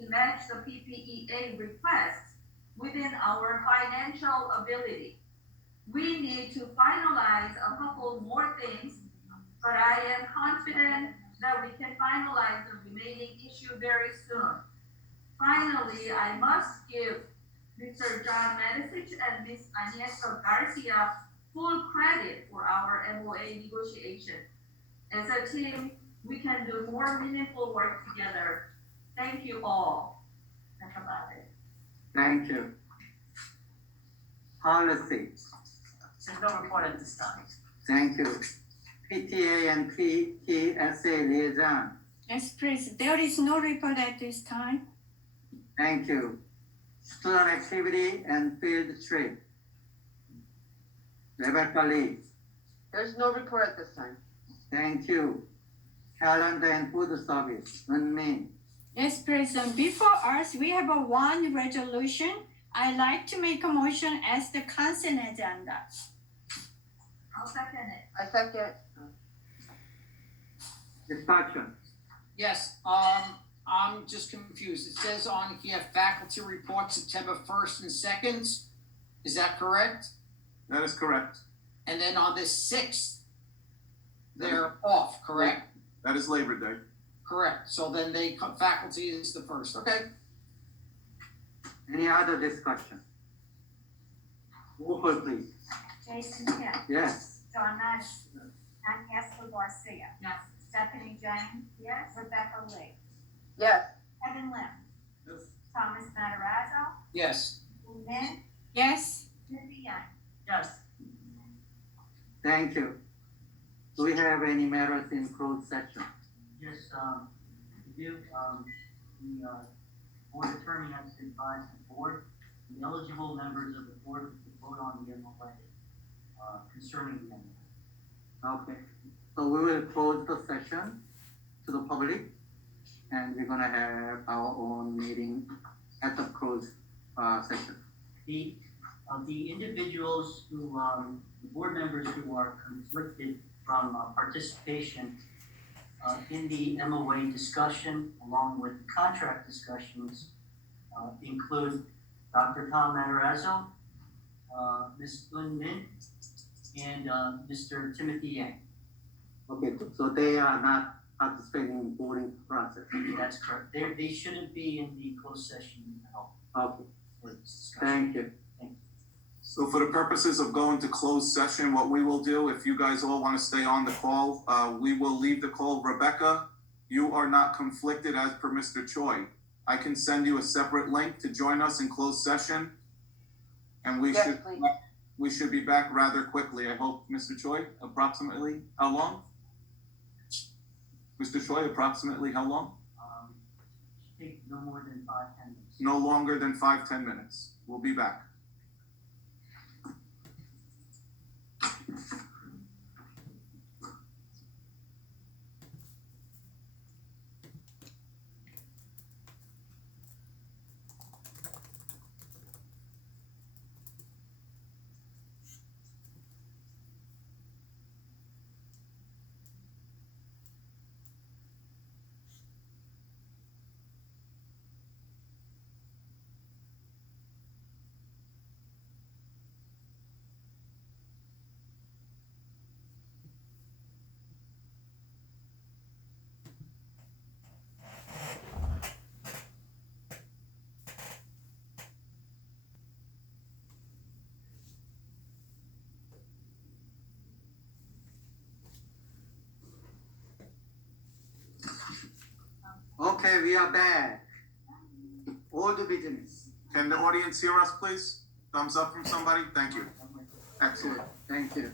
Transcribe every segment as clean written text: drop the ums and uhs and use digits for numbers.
to match the PPEA requests within our financial ability. We need to finalize a couple more things, but I am confident that we can finalize the remaining issue very soon. Finally, I must give Mr. John Medicich and Ms. Agnieszka Garcia full credit for our MOA negotiation. As a team, we can do more meaningful work together. Thank you all. That's about it. Thank you. Policy. There's no report at this time. Thank you. PTA and PTSA liaison. Yes, please. There is no report at this time. Thank you. Student activity and field trip. Rebecca Lee. There's no report at this time. Thank you. Calendar and food service. Min. Yes, President. Before us, we have one resolution. I'd like to make a motion as the consent agenda. I'll second it. I second. Discussion. Yes, I'm just confused. It says on here faculty report September 1st and 2nd. Is that correct? That is correct. And then on the 6th, they're off, correct? That is Labor Day. Correct. So then faculty is the 1st. Okay. Any other discussion? Roll call, please. Jason Hill, Yes. John Madden, Agnieszka Garcia, Yes. Stephanie Jane, Yes. Rebecca Lee, Yes. Kevin Lim, Yes. Thomas Matarazzo, Yes. Min, Yes. Cindy Young. Yes. Thank you. Do we have any matters in closed session? Yes, we do, the, board attorney has to advise the board, the eligible members of the board to vote on the MOA, concerning the MOA. Okay. So we will close the session to the public, and we're gonna have our own meeting at the closed session. The individuals who, the board members who are conflicted from participation in the MOA discussion, along with contract discussions, include Dr. Tom Matarazzo, Ms. Un Min, and Mr. Timothy Yang. Okay, so they are not participating in voting process. That's correct. They shouldn't be in the closed session at all Okay, for this discussion. thank you. So for the purposes of going to closed session, what we will do, if you guys all want to stay on the call, we will leave the call. Rebecca, you are not conflicted as per Mr. Choi. I can send you a separate link to join us in closed session. And Yes, please. we should be back rather quickly. I hope, Mr. Choi, approximately how long? Mr. Choi, approximately how long? Should take no more than 5-10 minutes. No longer than 5-10 minutes. We'll be back. Okay, we are back. All the business. Can the audience hear us, please? Thumbs up from somebody? Thank you. Excellent. Thank you.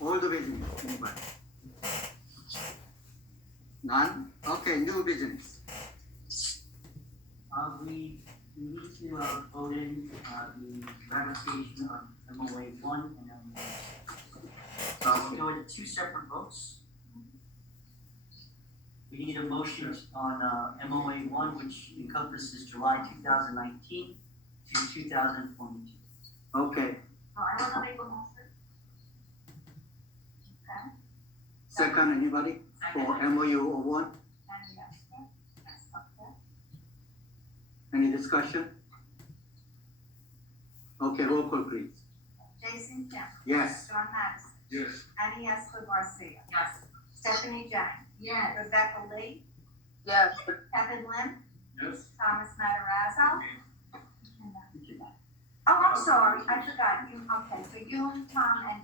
All the business, anybody? None? Okay, new business. We need to vote in the ratification of MOA 1 and MOA 2. Okay. We'll do it two separate votes. We need a motion on MOA 1, which encompasses July 2019 to 2022. Okay, Oh, I want to make a motion. Okay. second, anybody? For MOU 01? And yes, yes, okay. Any discussion? Okay, roll call please. Jason Kim, Yes. John Madison, Yes. Annie Escobar Garcia, Yes. Stephanie Jang, Yes. Rebecca Lee, Yes. Kevin Lim, Yes. Thomas Matarazzo. Oh, I'm sorry, I forgot, you, okay, so you, Tom, and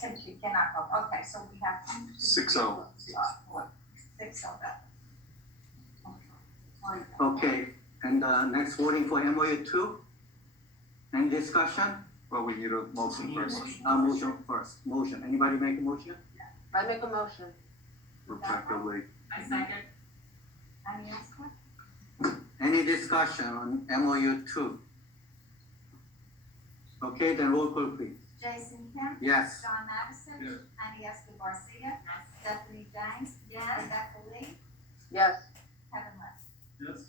Timothy cannot vote, okay, so we have. 6-0. 6-0 that. Okay, and next voting for MOU two. Any discussion? Well, we need a motion first. Motion first. Motion. Anybody make a motion? I make a motion. Rebecca Lee. I second. Annie Escobar? Any discussion on MOU two? Okay, then roll call please. Jason Kim, Yes. John Madison, Yes. Annie Escobar Garcia, Stephanie Jang, Yes. Rebecca Lee, Yes. Kevin Lim. Yes.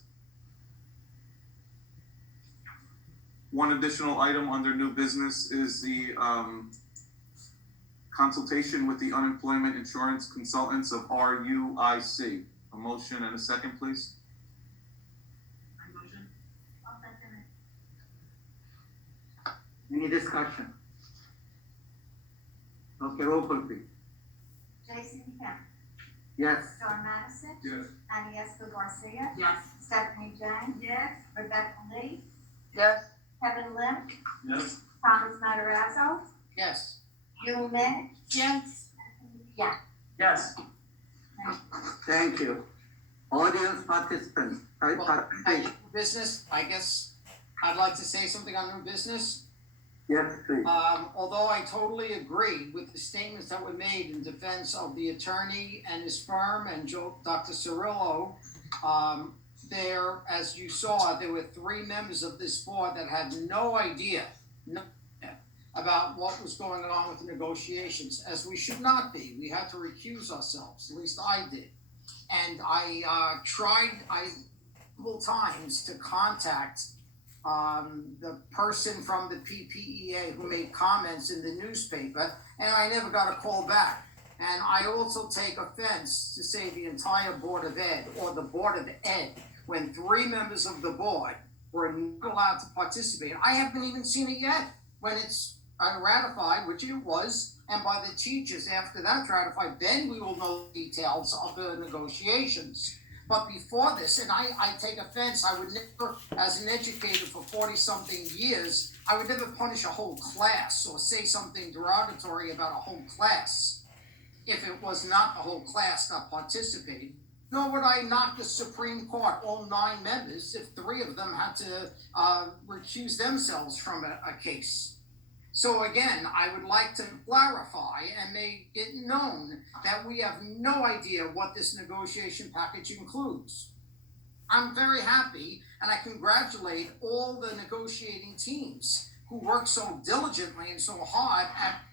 One additional item under new business is the consultation with the unemployment insurance consultants of RUIC. A motion and a second, please. I'll second it. Any discussion? Okay, roll call please. Jason Kim, Yes. John Madison, Yes. Annie Escobar Garcia, Yes. Stephanie Jang, Yes. Rebecca Lee, Yes. Kevin Lim, Yes. Thomas Matarazzo, Yes. Yul Min, Yes. yeah. Yes. Thank you. Audience participants. New business, I guess I'd like to say something on new business. Yes, please. Although I totally agree with the statements that were made in defense of the attorney and his firm and Dr. Cirillo, as you saw, there were 3 members of this board that had no idea about what was going on with the negotiations, as we should not be. We had to recuse ourselves, at least I did. And I tried multiple times to contact the person from the PPEA who made comments in the newspaper, and I never got a call back. And I also take offense to say the entire Board of Ed or the Board of Ed, when 3 members of the board were not allowed to participate. I haven't even seen it yet. When it's ratified, which it was, and by the teachers after that's ratified, then we will know the details of the negotiations. But before this, and I take offense, I would never, as an educator for 40-something years, I would never punish a whole class or say something derogatory about a whole class if it was not the whole class that participated. Nor would I knock the Supreme Court, all 9 members, if 3 of them had to recuse themselves from a case. So again, I would like to clarify and make it known that we have no idea what this negotiation package includes. I'm very happy, and I congratulate all the negotiating teams who worked so diligently and so hard at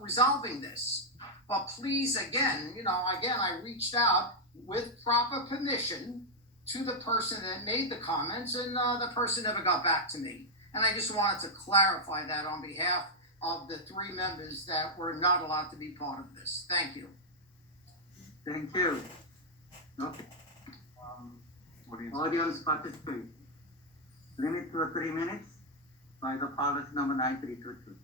resolving this. But please, again, I reached out with proper permission to the person that made the comments, and the person never got back to me. And I just wanted to clarify that on behalf of the 3 members that were not allowed to be part of this. Thank you. Thank you. Okay. Audience participation. Limit to 3 minutes by the policy number 9322.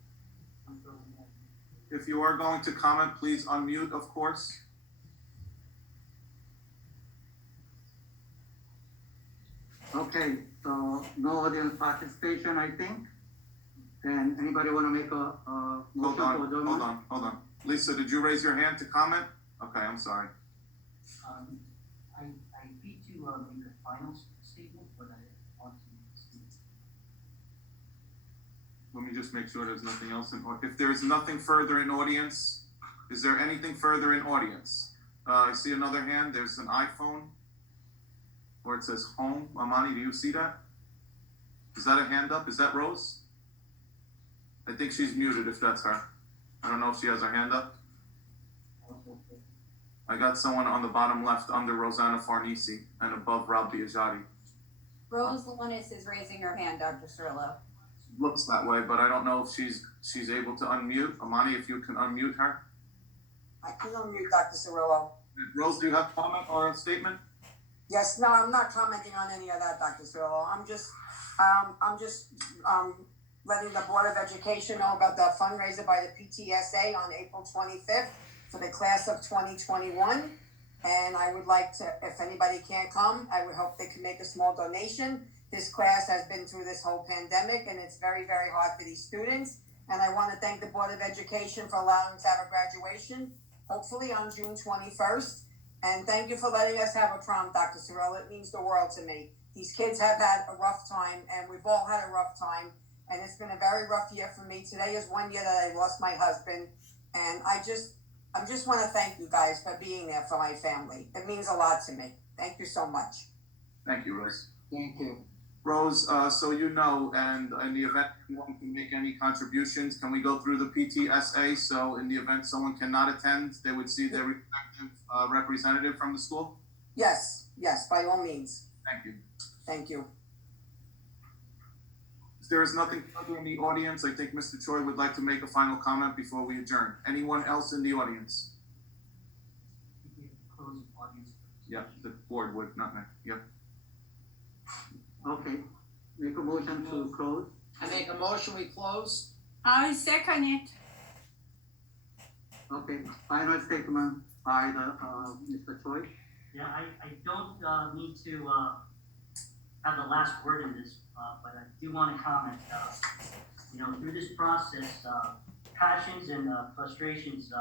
If you are going to comment, please unmute, of course. Okay, so no audience participation, I think. Then anybody want to make a motion to adjournment? Hold on. Lisa, did you raise your hand to comment? Okay, I'm sorry. I hate to make a final statement, but I want to speak. Let me just make sure there's nothing else if there's nothing further in audience, is there anything further in audience? I see another hand, there's an iPhone where it says home. Amani, do you see that? Is that a hand up? Is that Rose? I think she's muted if that's her. I don't know if she has her hand up. I got someone on the bottom left under Rosanna Farnese and above Rob Biagiotti. Rose Lunis is raising her hand, Dr. Cirillo. Looks that way, but I don't know if she's able to unmute. Amani, if you can unmute her. I can unmute Dr. Cirillo. Rose, do you have a comment or a statement? Yes, no, I'm not commenting on any of that, Dr. Cirillo. I'm just letting the Board of Education know about the fundraiser by the PTSA on April 25th for the class of 2021. And I would like to, if anybody can't come, I would hope they can make a small donation. This class has been through this whole pandemic and it's very, very hard for these students. And I want to thank the Board of Education for allowing us to have a graduation, hopefully on June 21st. And thank you for letting us have a prom, Dr. Cirillo. It means the world to me. These kids have had a rough time, and we've all had a rough time. And it's been a very rough year for me. Today is 1 year that I lost my husband. And I just want to thank you guys for being there for my family. It means a lot to me. Thank you so much. Thank you, Rose. Thank you. Rose, so you know, and in the event you want to make any contributions, can we go through the PTSA? So in the event someone cannot attend, they would see their respective representative from the school? Yes, by all means. Thank you. Thank you. If there is nothing further in the audience, I think Mr. Choi would like to make a final comment before we adjourn. Anyone else in the audience? Close audience. Yeah, the board would, not me. Yep. Okay, make a motion to close. I make a motion, we close. I second it. Okay, final statement by the, Mr. Choi. Yeah, I don't need to have the last word in this, but I do want to comment. Through this process, passions and frustrations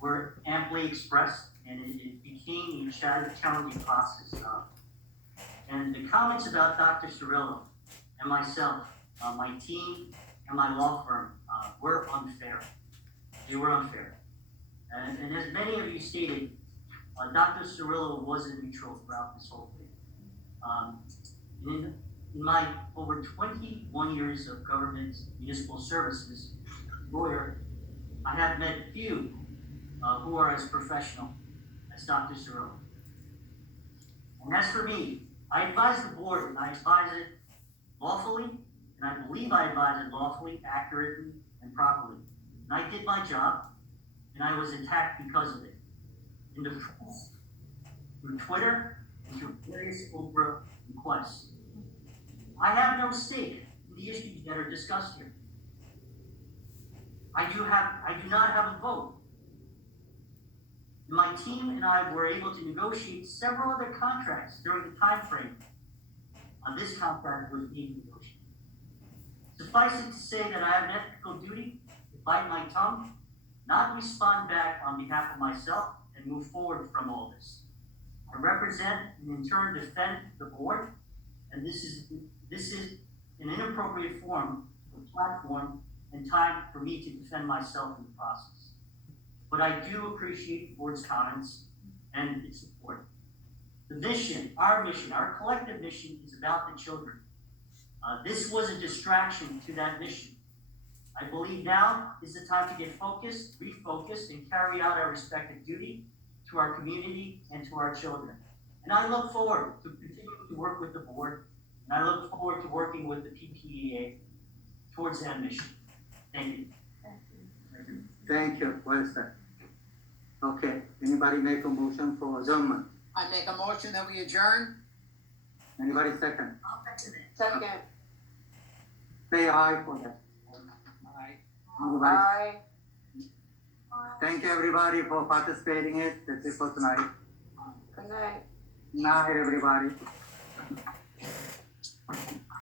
were amply expressed, and it became a challenging process. And the comments about Dr. Cirillo and myself, my team, and my law firm were unfair. They were unfair. And as many of you stated, Dr. Cirillo wasn't neutral throughout this whole thing. In my over 21 years of government municipal services, lawyer, I have met few who are as professional as Dr. Cirillo. And as for me, I advise the board, and I advise it lawfully, and I believe I advise it lawfully, accurately, and properly. And I did my job, and I was attacked because of it. In the press, through Twitter, and through various Oprah requests. I have no stake in the issues that are discussed here. I do not have a vote. My team and I were able to negotiate several other contracts during the time frame this contract was being negotiated. Suffice it to say that I have an ethical duty to bite my tongue, not respond back on behalf of myself, and move forward from all this. I represent and in turn defend the board, and this is an inappropriate platform and time for me to defend myself in the process. But I do appreciate the board's comments and its support. The mission, our collective mission is about the children. This was a distraction to that mission. I believe now is the time to get focused, refocused, and carry out our respective duty to our community and to our children. And I look forward to continuing to work with the board, and I look forward to working with the PPEA towards that mission. Thank you. Thank you, well said. Okay, anybody make a motion for adjournment? I make a motion that we adjourn. Anybody second? I'll second it. Second. Say aye for that. Aye. Everybody. Aye. Thank you everybody for participating in it. That's it for tonight. Good night. Night everybody.